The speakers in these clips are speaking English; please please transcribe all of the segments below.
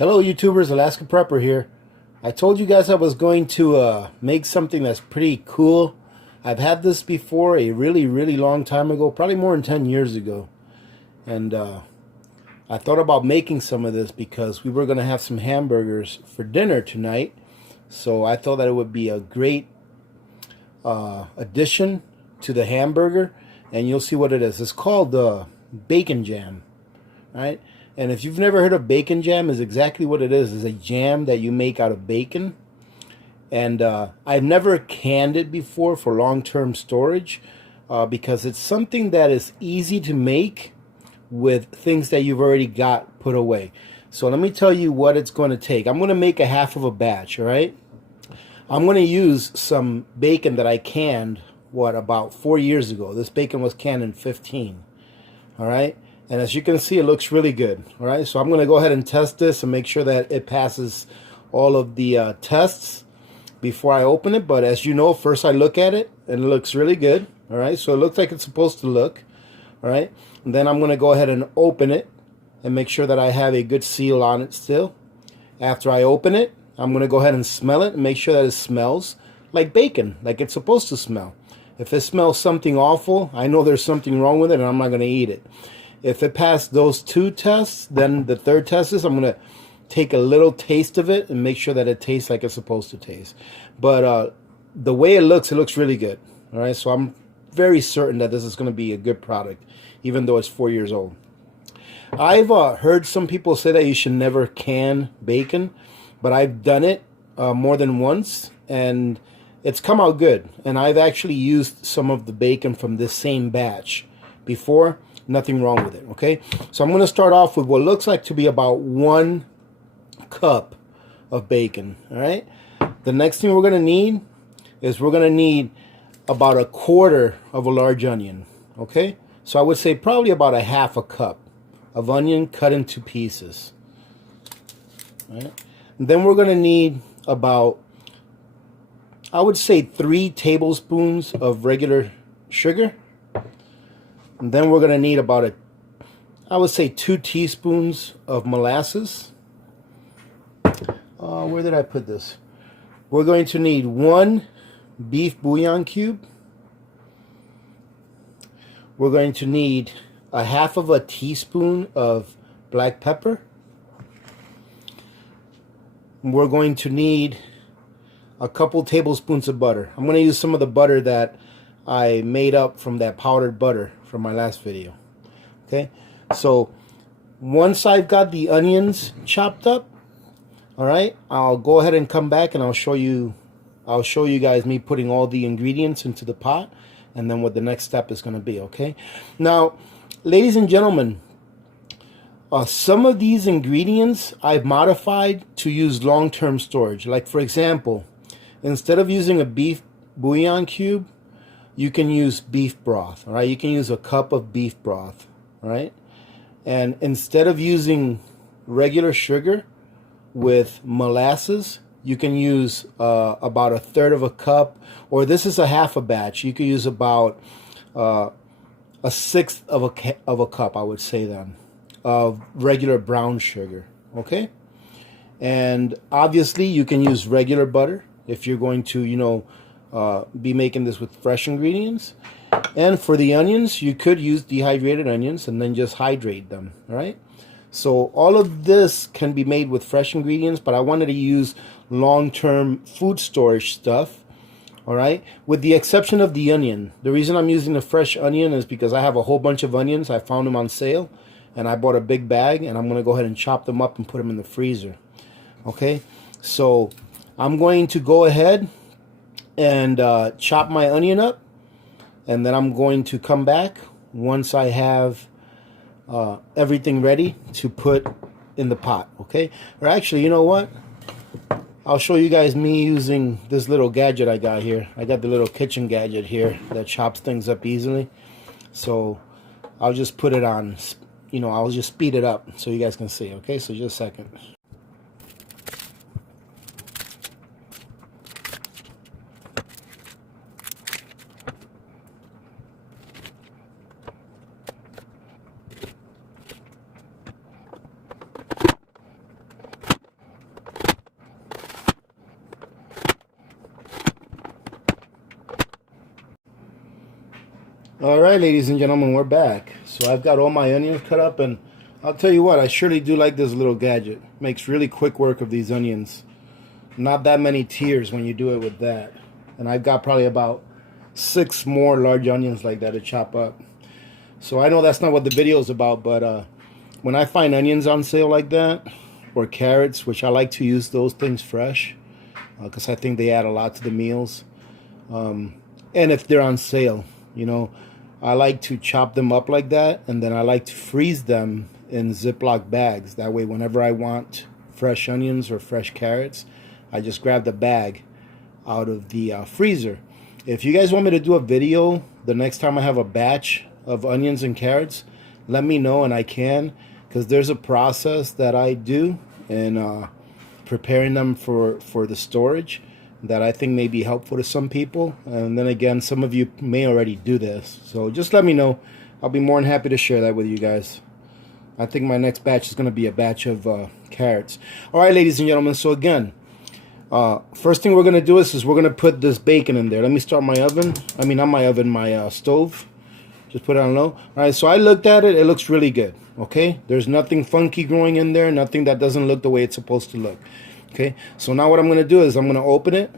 Hello YouTubers, Alaska Prepper here. I told you guys I was going to make something that's pretty cool. I've had this before a really long time ago, probably more than 10 years ago. And I thought about making some of this because we were going to have some hamburgers for dinner tonight. So I thought that it would be a great addition to the hamburger. And you'll see what it is. It's called bacon jam, right? And if you've never heard of bacon jam, is exactly what it is. It's a jam that you make out of bacon. And I've never canned it before for long-term storage because it's something that is easy to make with things that you've already got put away. So let me tell you what it's going to take. I'm going to make a half of a batch, all right? I'm going to use some bacon that I canned, about 4 years ago. This bacon was canned in 15, all right? And as you can see, it looks really good. All right, so I'm going to go ahead and test this and make sure that it passes all of the tests before I open it. But as you know, first I look at it, and it looks really good. All right, so it looks like it's supposed to look. All right, and then I'm going to go ahead and open it and make sure that I have a good seal on it still. After I open it, I'm going to go ahead and smell it and make sure that it smells like bacon, like it's supposed to smell. If it smells something awful, I know there's something wrong with it, and I'm not going to eat it. If it passed those two tests, then the third test is I'm going to take a little taste of it and make sure that it tastes like it's supposed to taste. But the way it looks really good. All right, so I'm very certain that this is going to be a good product, even though it's 4 years old. I've heard some people say that you should never can bacon, but I've done it more than once, and it's come out good. And I've actually used some of the bacon from this same batch before. Nothing wrong with it, okay? So I'm going to start off with what looks like to be about 1 cup of bacon, all right? The next thing we're going to need is we're going to need about 1/4 of a large onion, okay? So I would say probably about 1/2 cup of onion cut into pieces, all right? And then we're going to need about, I would say, 3 tablespoons of regular sugar. And then we're going to need about I would say 2 teaspoons of molasses. Where did I put this? We're going to need 1 beef bouillon cube. We're going to need 1/2 teaspoon of black pepper. We're going to need a couple tablespoons of butter. I'm going to use some of the butter that I made up from that powdered butter from my last video. Okay, so once I've got the onions chopped up, all right, I'll go ahead and come back and I'll show you guys me putting all the ingredients into the pot and then what the next step is going to be. Okay, now ladies and gentlemen, some of these ingredients I've modified to use long-term storage. Like, for example, instead of using a beef bouillon cube, you can use beef broth, all right? You can use a cup of beef broth, all right? And instead of using regular sugar with molasses, you can use about 1/3 cup, or this is a half a batch. You can use about 1/6 of a cup, I would say then, of regular brown sugar, okay? And obviously you can use regular butter if you're going to, be making this with fresh ingredients. And for the onions, you could use dehydrated onions and then just hydrate them, all right? So all of this can be made with fresh ingredients, but I wanted to use long-term food storage stuff, all right? With the exception of the onion. The reason I'm using the fresh onion is because I have a whole bunch of onions. I found them on sale, and I bought a big bag, and I'm going to go ahead and chop them up and put them in the freezer, okay? So I'm going to go ahead and chop my onion up, and then I'm going to come back once I have everything ready to put in the pot, okay? Or actually, you know what? I'll show you guys me using this little gadget I got here. I got the little kitchen gadget here that chops things up easily. So I'll just put it on, I'll just speed it up so you guys can see, okay? So just a second. Alright, ladies and gentlemen, we're back. So I've got all my onions cut up, and I'll tell you what, I surely do like this little gadget. Makes really quick work of these onions. Not that many tears when you do it with that. And I've got probably about 6 more large onions like that to chop up. So I know that's not what the video is about, but when I find onions on sale like that, or carrots, which I like to use those things fresh, because I think they add a lot to the meals. And if they're on sale, you know, I like to chop them up like that, and then I like to freeze them in Ziploc bags. That way, whenever I want fresh onions or fresh carrots, I just grab the bag out of the freezer. If you guys want me to do a video the next time I have a batch of onions and carrots, let me know and I can, because there's a process that I do in preparing them for the storage that I think may be helpful to some people. And then again, some of you may already do this, so just let me know. I'll be more than happy to share that with you guys. I think my next batch is going to be a batch of carrots. Alright, ladies and gentlemen, so again, first thing we're going to do is we're going to put this bacon in there. Let me start my oven. I mean, not my oven, my stove. Just put it on low. Alright, so I looked at it. It looks really good. Okay, there's nothing funky growing in there, nothing that doesn't look the way it's supposed to look. Okay, so now what I'm going to do is I'm going to open it.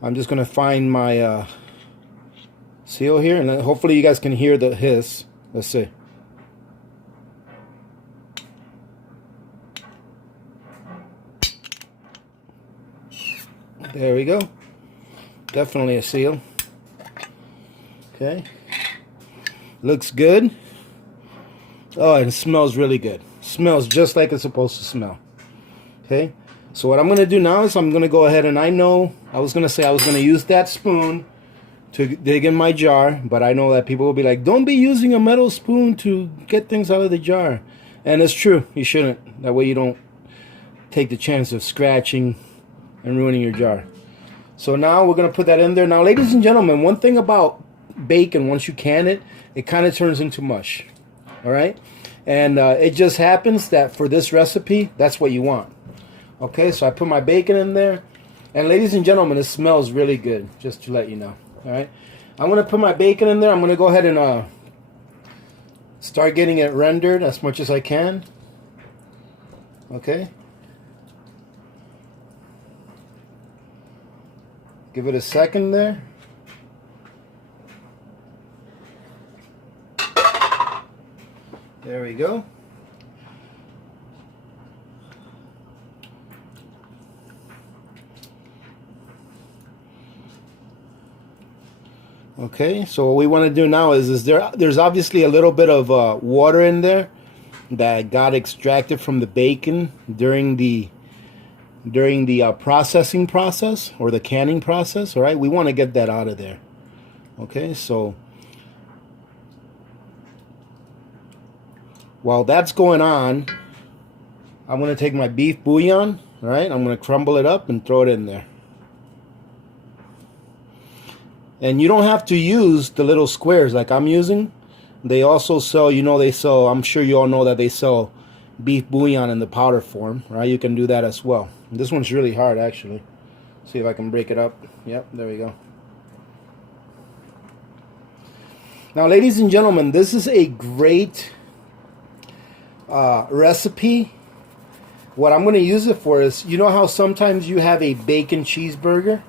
I'm just going to find my seal here, and hopefully you guys can hear the hiss. Let's see. There we go. Definitely a seal. Okay. Looks good. Oh, and it smells really good. Smells just like it's supposed to smell. Okay, so what I'm going to do now is I'm going to go ahead, and I know I was going to say I was going to use that spoon to dig in my jar, but I know that people will be like, don't be using a metal spoon to get things out of the jar. And it's true, you shouldn't. That way you don't take the chance of scratching and ruining your jar. So now we're going to put that in there. Now, ladies and gentlemen, one thing about bacon, once you can it, it kind of turns into mush. Alright? And it just happens that for this recipe, that's what you want. Okay, so I put my bacon in there, and ladies and gentlemen, it smells really good, just to let you know. Alright, I'm going to put my bacon in there. I'm going to go ahead and start getting it rendered as much as I can. Okay, give it a second there. There we go. Okay, so what we want to do now is there's obviously a little bit of water in there that got extracted from the bacon during the processing process, or the canning process. All right, we want to get that out of there. Okay, so while that's going on, I'm going to take my beef bouillon. All right, I'm going to crumble it up and throw it in there. And you don't have to use the little squares like I'm using. They also sell, you know, they sell, I'm sure you all know that they sell beef bouillon in the powder form, right? You can do that as well. And this one's really hard, actually. See if I can break it up. Yep, there we go. Now, ladies and gentlemen, this is a great recipe. What I'm going to use it for is, you know how sometimes you have a bacon cheeseburger?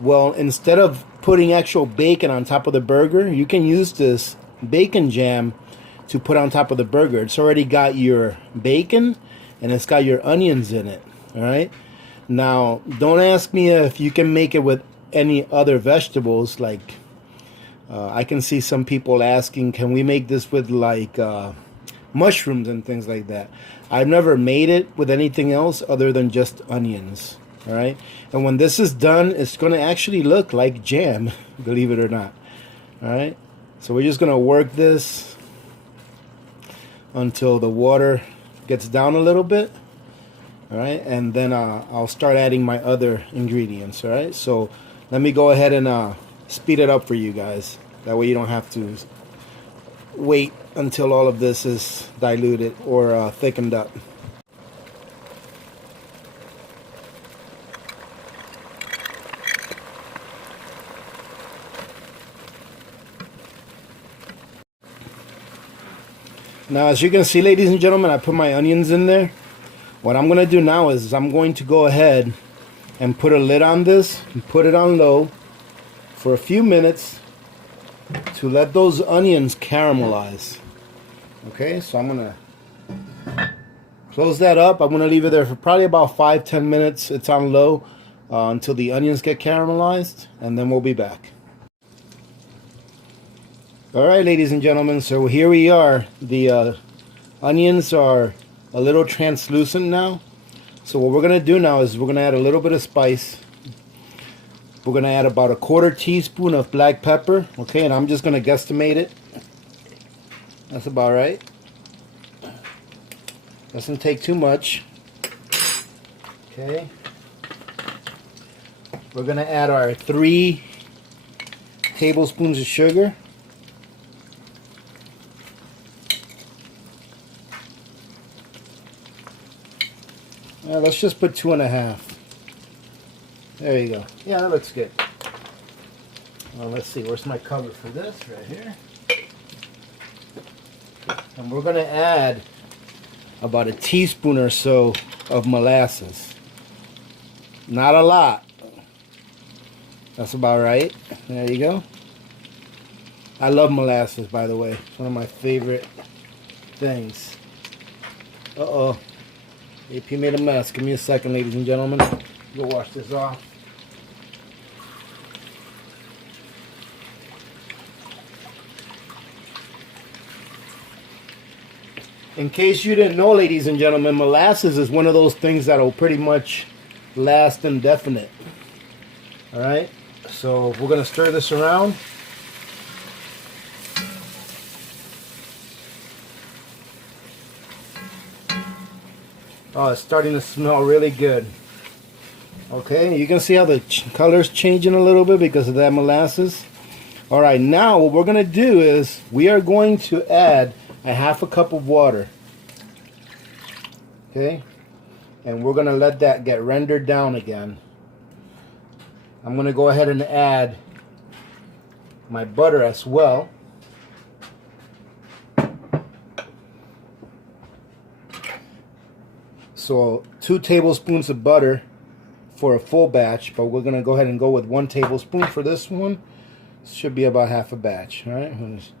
Well, instead of putting actual bacon on top of the burger, you can use this bacon jam to put on top of the burger. It's already got your bacon and it's got your onions in it. All right. Now, don't ask me if you can make it with any other vegetables. Like, I can see some people asking, can we make this with like mushrooms and things like that? I've never made it with anything else other than just onions. All right, and when this is done, it's going to actually look like jam, believe it or not. All right, so we're just going to work this until the water gets down a little bit. All right, and then I'll start adding my other ingredients. All right, so let me go ahead and speed it up for you guys. That way you don't have to wait until all of this is diluted or thickened up. Now, as you can see, ladies and gentlemen, I put my onions in there. What I'm going to do now is I'm going to go ahead and put a lid on this and put it on low for a few minutes to let those onions caramelize. Okay, so I'm going to close that up. I'm going to leave it there for probably about 5-10 minutes. It's on low until the onions get caramelized, and then we'll be back. Alright, ladies and gentlemen, so here we are. The onions are a little translucent now. So what we're going to do now is we're going to add a little bit of spice. We're going to add about a 1/4 teaspoon of black pepper. Okay, and I'm just going to guesstimate it. That's about right. Doesn't take too much. Okay. We're going to add our 3 tablespoons of sugar. Let's just put 2.5. There you go. Yeah, that looks good. Well, let's see. Where's my cover for this? Right here. And we're going to add about a teaspoon or so of molasses. Not a lot. That's about right. There you go. I love molasses, by the way. It's one of my favorite things. Uh-oh. AP made a mess. Give me a second, ladies and gentlemen. Go wash this off. In case you didn't know, ladies and gentlemen, molasses is one of those things that will pretty much last indefinite. Alright? So we're going to stir this around. Oh, it's starting to smell really good. Okay, you can see how the color's changing a little bit because of that molasses. Alright, now what we're going to do is we are going to add a 1/2 cup of water. Okay, and we're going to let that get rendered down again. I'm going to go ahead and add my butter as well. So 2 tablespoons of butter for a full batch, but we're going to go ahead and go with 1 tablespoon for this one. Should be about 1/2 batch. All right, just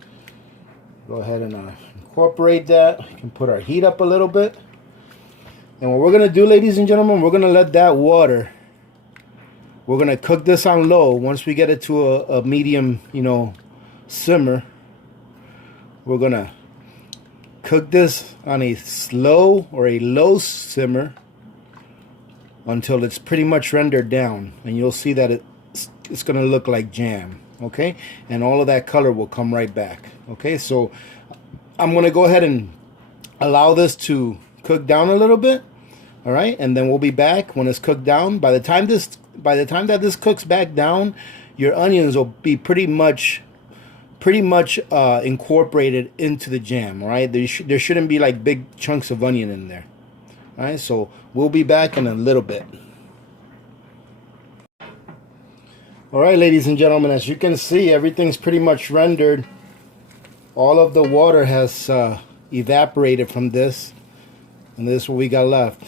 go ahead and incorporate that. We can put our heat up a little bit. And what we're going to do, ladies and gentlemen, we're going to let that water, we're going to cook this on low. Once we get it to a medium, simmer, we're going to cook this on a slow or a low simmer until it's pretty much rendered down, and you'll see that it's going to look like jam. Okay, and all of that color will come right back. Okay, so I'm going to go ahead and allow this to cook down a little bit. All right, and then we'll be back when it's cooked down. By the time that this cooks back down, your onions will be pretty much incorporated into the jam. All right, there shouldn't be like big chunks of onion in there. All right, so we'll be back in a little bit. All right, ladies and gentlemen, as you can see, everything's pretty much rendered. All of the water has evaporated from this, and this is what we got left.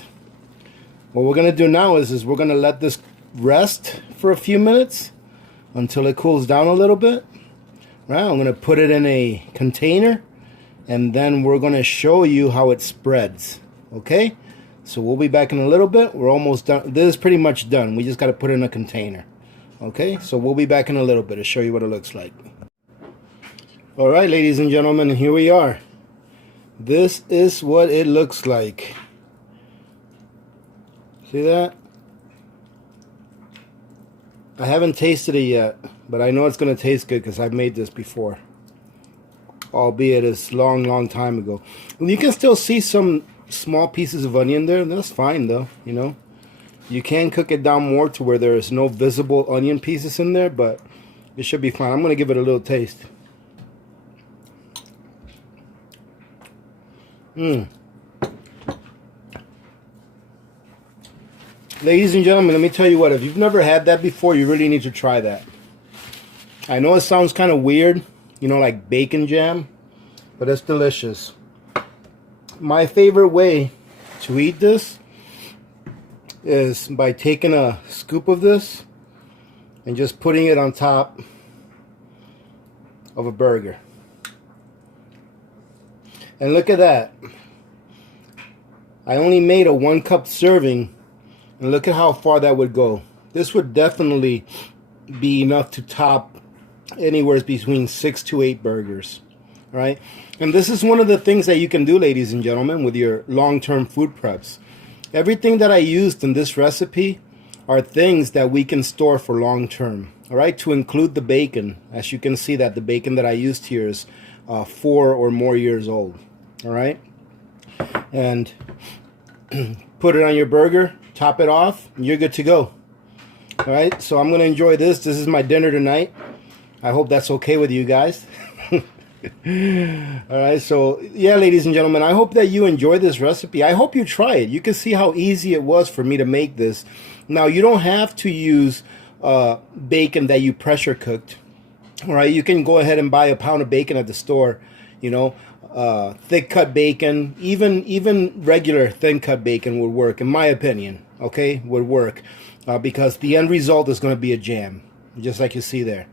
What we're going to do now is we're going to let this rest for a few minutes until it cools down a little bit. Right, I'm going to put it in a container, and then we're going to show you how it spreads. Okay, so we'll be back in a little bit. We're almost done. This is pretty much done. We just got to put it in a container. Okay, so we'll be back in a little bit to show you what it looks like. All right, ladies and gentlemen, here we are. This is what it looks like. See that? I haven't tasted it yet, but I know it's going to taste good because I've made this before. Albeit it's long time ago. And you can still see some small pieces of onion there. That's fine though, You can cook it down more to where there is no visible onion pieces in there, but it should be fine. I'm going to give it a little taste. Ladies and gentlemen, let me tell you what. If you've never had that before, you really need to try that. I know it sounds kind of weird, like bacon jam, but it's delicious. my favorite way to eat this is by taking a scoop of this and just putting it on top of a burger. And look at that. I only made a 1 cup serving, and look at how far that would go. This would definitely be enough to top anywhere between 6 to 8 burgers. Right? And this is one of the things that you can do, ladies and gentlemen, with your long-term food preps. Everything that I used in this recipe are things that we can store for long-term. All right, to include the bacon. As you can see, that the bacon that I used here is 4 or more years old. All right, and put it on your burger, top it off, and you're good to go. All right, so I'm gonna enjoy this. This is my dinner tonight. I hope that's okay with you guys. All right, so yeah, ladies and gentlemen, I hope that you enjoy this recipe. I hope you try it. You can see how easy it was for me to make this. Now, you don't have to use bacon that you pressure cooked. All right, you can go ahead and buy a pound of bacon at the store. You know, thick cut bacon, even regular thin cut bacon would work, in my opinion. Okay, would work because the end result is going to be a jam, just like you see there.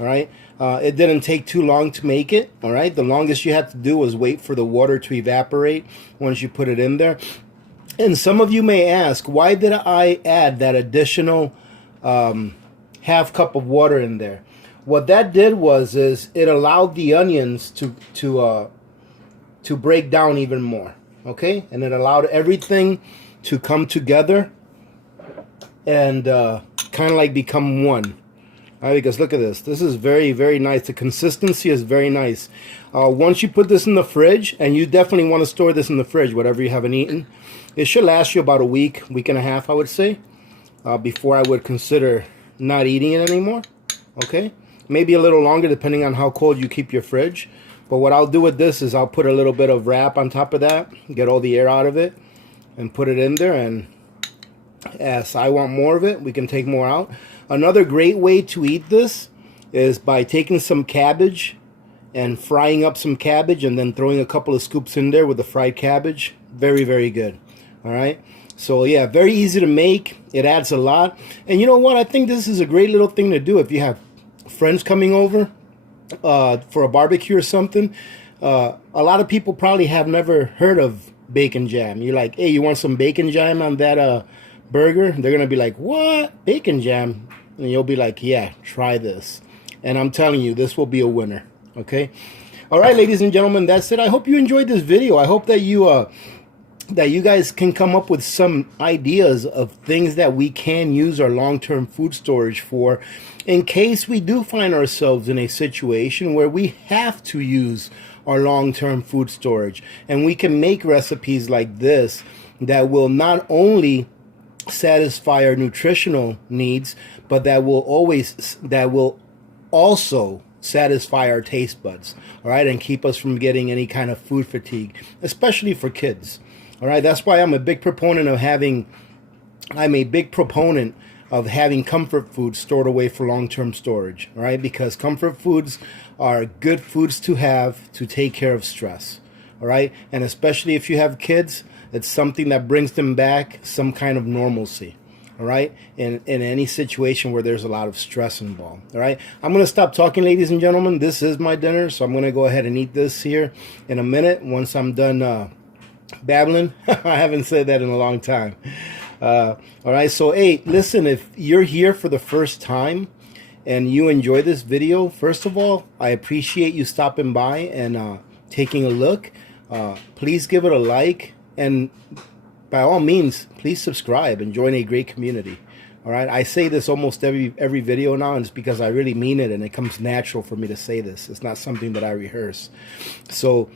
All right. It didn't take too long to make it. All right. The longest you had to do was wait for the water to evaporate once you put it in there. And some of you may ask, why did I add that additional half cup of water in there? What that did was it allowed the onions to break down even more. Okay. And it allowed everything to come together and kind of like become one. All right, because look at this. This is very, very nice. The consistency is very nice. Once you put this in the fridge, and you definitely want to store this in the fridge, whatever you haven't eaten, it should last you about a week, week and a half, I would say, before I would consider not eating it anymore. Okay? Maybe a little longer depending on how cold you keep your fridge. But what I'll do with this is I'll put a little bit of wrap on top of that, get all the air out of it, and put it in there. And as I want more of it, we can take more out. Another great way to eat this is by taking some cabbage and frying up some cabbage and then throwing a couple of scoops in there with the fried cabbage. Very, very good. All right. So yeah, very easy to make. It adds a lot. And you know what? I think this is a great little thing to do if you have friends coming over for a barbecue or something. A lot of people probably have never heard of bacon jam. You're like, hey, you want some bacon jam on that burger? They're going to be like, what? Bacon jam? And you'll be like, yeah, try this. And I'm telling you, this will be a winner. Okay. All right, ladies and gentlemen, that's it. I hope you enjoyed this video. I hope that you guys can come up with some ideas of things that we can use our long-term food storage for in case we do find ourselves in a situation where we have to use our long-term food storage. And we can make recipes like this that will not only satisfy our nutritional needs, but that will also satisfy our taste buds, all right, and keep us from getting any kind of food fatigue, especially for kids. All right, that's why I'm a big proponent of having comfort foods stored away for long-term storage, all right, because comfort foods are good foods to have to take care of stress, all right, and especially if you have kids, it's something that brings them back some kind of normalcy, all right, in any situation where there's a lot of stress involved, all right. I'm going to stop talking, ladies and gentlemen. This is my dinner, so I'm going to go ahead and eat this here in a minute once I'm done babbling. I haven't said that in a long time. All right, so hey, listen, if you're here for the first time and you enjoy this video, first of all, I appreciate you stopping by and taking a look. Please give it a like. And by all means, please subscribe and join a great community. All right, I say this almost every video now, and it's because I really mean it, and it comes natural for me to say this. It's not something that I rehearse. So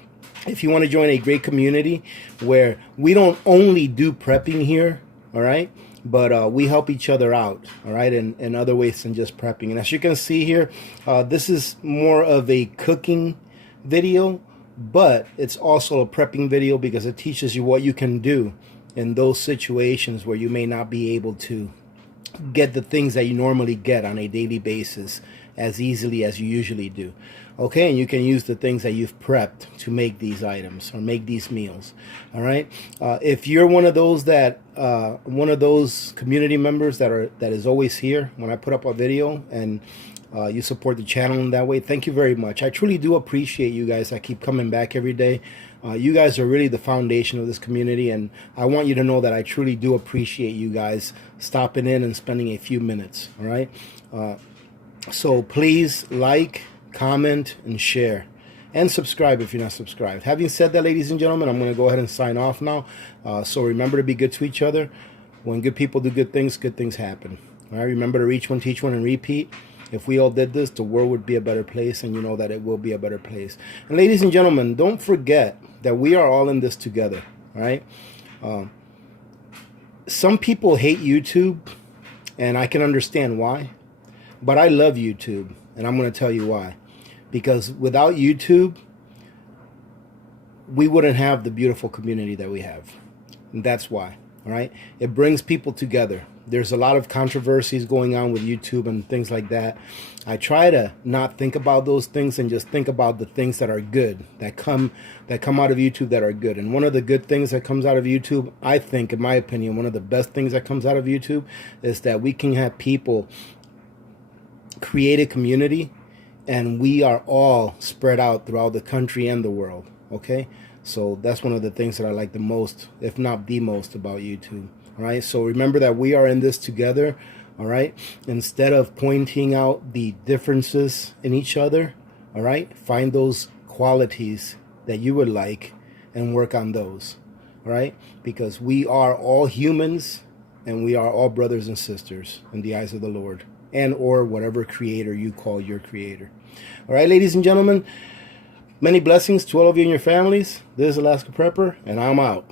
if you want to join a great community where we don't only do prepping here, all right, but we help each other out, all right, in other ways than just prepping. And as you can see here, this is more of a cooking video, but it's also a prepping video because it teaches you what you can do in those situations where you may not be able to get the things that you normally get on a daily basis as easily as you usually do. Okay, and you can use the things that you've prepped to make these items or make these meals. All right. If you're one of those community members that is always here when I put up a video, and you support the channel in that way, thank you very much. I truly do appreciate you guys that keep coming back every day. You guys are really the foundation of this community, and I want you to know that I truly do appreciate you guys stopping in and spending a few minutes. All right. So please like, comment, and share, and subscribe if you're not subscribed. Having said that, ladies and gentlemen, I'm going to go ahead and sign off now. So remember to be good to each other. When good people do good things happen. All right. Remember to reach one, teach one, and repeat. If we all did this, the world would be a better place, and you know that it will be a better place. And ladies and gentlemen, don't forget that we are all in this together. All right. Some people hate YouTube, and I can understand why. But I love YouTube, and I'm going to tell you why. Because without YouTube, we wouldn't have the beautiful community that we have. And that's why. All right. It brings people together. There's a lot of controversies going on with YouTube and things like that. I try to not think about those things and just think about the things that are good, that come out of YouTube that are good. And one of the good things that comes out of YouTube, I think, in my opinion, one of the best things that comes out of YouTube is that we can have people create a community, and we are all spread out throughout the country and the world. Okay, so that's one of the things that I like the most, if not the most, about YouTube. All right, so remember that we are in this together. All right, instead of pointing out the differences in each other, all right, find those qualities that you would like and work on those. All right, because we are all humans, and we are all brothers and sisters in the eyes of the Lord, and or whatever creator you call your creator. All right, ladies and gentlemen, many blessings to all of you and your families. This is Alaska Prepper, and I'm out.